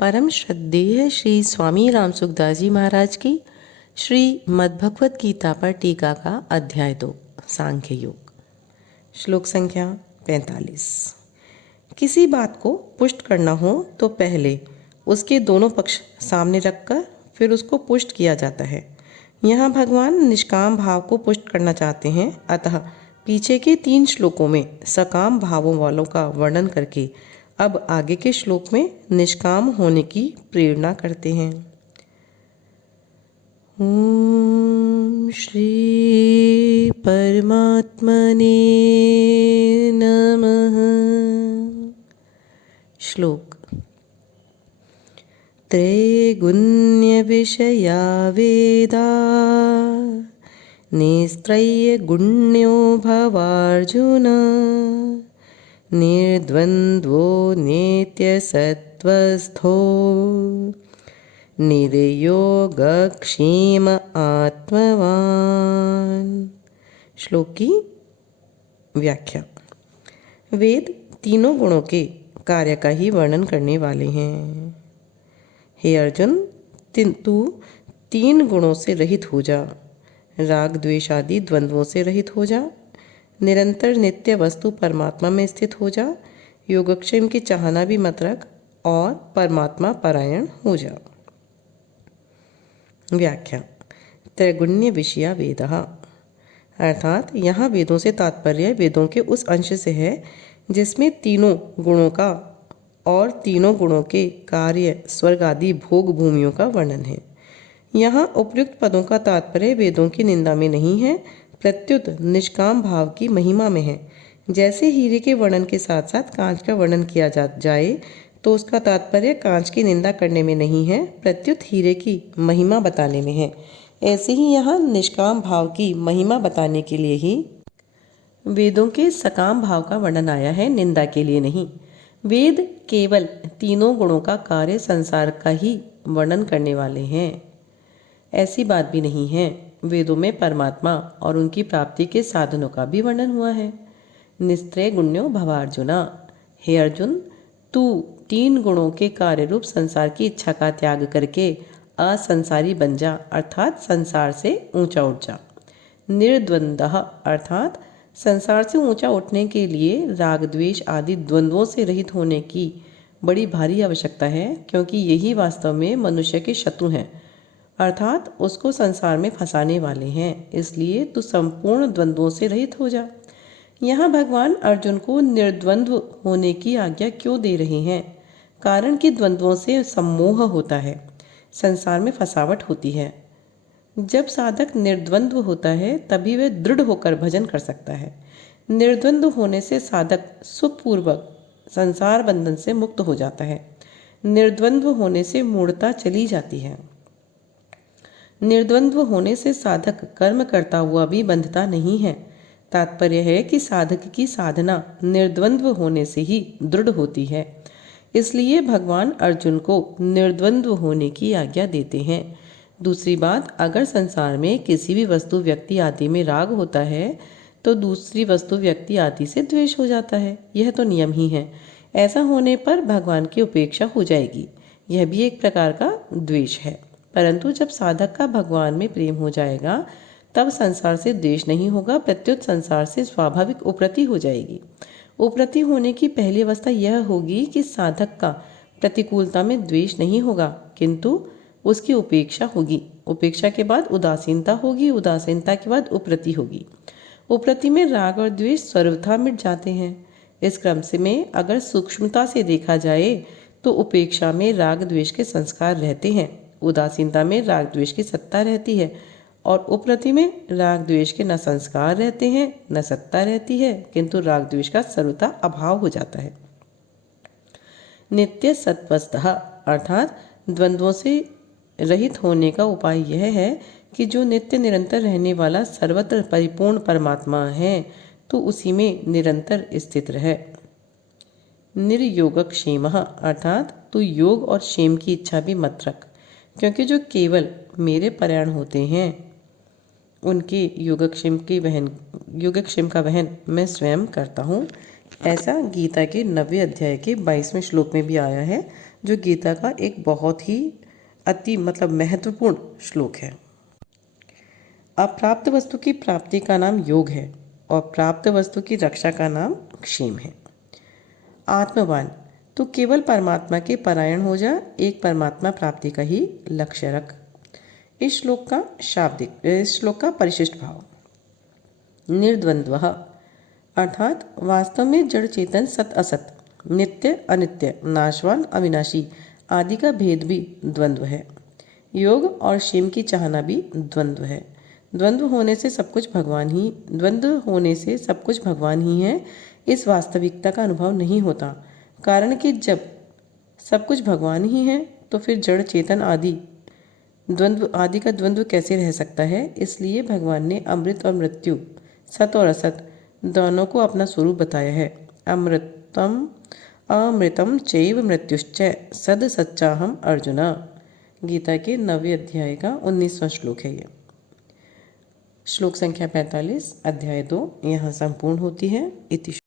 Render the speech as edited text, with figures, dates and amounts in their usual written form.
परम श्रद्धेय श्री स्वामी राम सुखदास जी महाराज की श्री मद्भगवत गीता पर टीका का अध्याय 2 सांख्य योग। श्लोक संख्या 45। किसी बात को पुष्ट करना हो तो पहले उसके दोनों पक्ष सामने रखकर फिर उसको पुष्ट किया जाता है। यहाँ भगवान निष्काम भाव को पुष्ट करना चाहते हैं, अतः पीछे के 3 श्लोकों में सकाम भावों वालों का वर्णन करके अब आगे के श्लोक में निष्काम होने की प्रेरणा करते हैं। ओम श्री परमात्मने नमः। श्लोक। त्रैगुण्य विषया वेदा निस्त्रय्य गुण्यो भवार्जुन निर्द्वन्द्वो नित्यसत्त्वस्थो निर्योगक्षेम आत्मवान। श्लोक की व्याख्या। वेद तीनों गुणों के कार्य का ही वर्णन करने वाले हैं। हे अर्जुन, तू 3 गुणों से रहित हो जा। राग द्वेष आदि द्वंद्वों से रहित हो जा। निरंतर नित्य वस्तु परमात्मा में स्थित हो जा। योगक्षेम की चाहना भी मत रख और परमात्मा परायण हो जा। व्याख्या। त्रैगुण्य विषया वेदः, अर्थात यहाँ वेदों से तात्पर्य वेदों के उस अंश से है जिसमें तीनों गुणों का और तीनों गुणों के कार्य स्वर्ग आदि भोग भूमियों का वर्णन है। यहाँ उपयुक्त पदों का तात्पर्य वेदों की निंदा में नहीं है, प्रत्युत निष्काम भाव की महिमा में है। जैसे हीरे के वर्णन के साथ साथ कांच का वर्णन किया जाए तो उसका तात्पर्य कांच की निंदा करने में नहीं है, प्रत्युत हीरे की महिमा बताने में है। ऐसे ही यहाँ निष्काम भाव की महिमा बताने के लिए ही वेदों के सकाम भाव का वर्णन आया है, निंदा के लिए नहीं। वेद केवल तीनों गुणों का कार्य संसार का ही वर्णन करने वाले हैं, ऐसी बात भी नहीं है। वेदों में परमात्मा और उनकी प्राप्ति के साधनों का भी वर्णन हुआ है। निस्त्रय गुण्यो भवार्जुना, हे अर्जुन, तू 3 गुणों के कार्य रूप संसार की इच्छा का त्याग करके असंसारी बन जा, अर्थात संसार से ऊंचा उठ जा। निर्द्वंदः, अर्थात संसार से ऊंचा उठने के लिए राग द्वेष आदि द्वंद्वों से रहित होने की बड़ी भारी आवश्यकता है, क्योंकि यही वास्तव में मनुष्य के शत्रु हैं, अर्थात उसको संसार में फंसाने वाले हैं। इसलिए तू संपूर्ण द्वंद्वों से रहित हो जा। यहाँ भगवान अर्जुन को निर्द्वंद्व होने की आज्ञा क्यों दे रहे हैं? कारण कि द्वंद्वों से सम्मोह होता है, संसार में फंसावट होती है। जब साधक निर्द्वंद्व होता है तभी वह दृढ़ होकर भजन कर सकता है। निर्द्वंद्व होने से साधक सुखपूर्वक संसार बंधन से मुक्त हो जाता है। निर्द्वंद्व होने से मूढ़ता चली जाती है। निर्द्वंद्व होने से साधक कर्म करता हुआ भी बंधता नहीं है। तात्पर्य है कि साधक की साधना निर्द्वंद्व होने से ही दृढ़ होती है। इसलिए भगवान अर्जुन को निर्द्वंद्व होने की आज्ञा देते हैं। दूसरी बात, अगर संसार में किसी भी वस्तु व्यक्ति आदि में राग होता है तो दूसरी वस्तु व्यक्ति आदि से द्वेष हो जाता है। यह तो नियम ही है। ऐसा होने पर भगवान की उपेक्षा हो जाएगी। यह भी एक प्रकार का द्वेष है। परंतु जब साधक का भगवान में प्रेम हो जाएगा तब संसार से द्वेष नहीं होगा, प्रत्युत संसार से स्वाभाविक उपरति हो जाएगी। उपरति होने की पहली अवस्था यह होगी कि साधक का प्रतिकूलता में द्वेष नहीं होगा, किंतु उसकी उपेक्षा होगी। उपेक्षा के बाद उदासीनता होगी, उदासीनता के बाद उपरति होगी। उपरति में राग और द्वेष सर्वथा मिट जाते हैं। इस क्रम से में अगर सूक्ष्मता से देखा जाए तो उपेक्षा में राग द्वेष के संस्कार रहते हैं, उदासीनता में राग द्वेष की सत्ता रहती है, और उपरति में राग द्वेष के न संस्कार रहते हैं न सत्ता रहती है, किंतु राग द्वेष का सर्वथा अभाव हो जाता है। नित्य सत्वस्थः, अर्थात द्वंद्वों से रहित होने का उपाय यह है कि जो नित्य निरंतर रहने वाला सर्वत्र परिपूर्ण परमात्मा है तो उसी में निरंतर स्थित रहे। निर्योगक्षेमः, अर्थात तू योग और क्षेम की इच्छा भी मत रख, क्योंकि जो केवल मेरे परायण होते हैं उनके योगक्षेम का वहन मैं स्वयं करता हूँ। ऐसा गीता के 9वें अध्याय के 22वें श्लोक में भी आया है, जो गीता का एक बहुत ही अति महत्वपूर्ण श्लोक है। अप्राप्त वस्तु की प्राप्ति का नाम योग है और प्राप्त वस्तु की रक्षा का नाम क्षेम है। आत्मवान, तू केवल परमात्मा के परायण हो जा, एक परमात्मा प्राप्ति का ही लक्ष्य रख। इस श्लोक का परिशिष्ट भाव। निर्द्वंद्वः अर्थात वास्तव में जड़ चेतन सत असत, नित्य अनित्य, नाशवान अविनाशी आदि का भेद भी द्वंद्व है। योग और क्षेम की चाहना भी द्वंद्व है। द्वंद्व होने से सब कुछ भगवान ही है, इस वास्तविकता का अनुभव नहीं होता। कारण कि जब सब कुछ भगवान ही है तो फिर जड़ चेतन आदि का द्वंद्व कैसे रह सकता है। इसलिए भगवान ने अमृत और मृत्यु, सत और असत दोनों को अपना स्वरूप बताया है। अमृतम चैव मृत्युश्च सद सच्चाहम अर्जुन। गीता के 9वें अध्याय का 19वां श्लोक है ये। श्लोक संख्या 45 अध्याय 2 यहाँ संपूर्ण होती है। इति।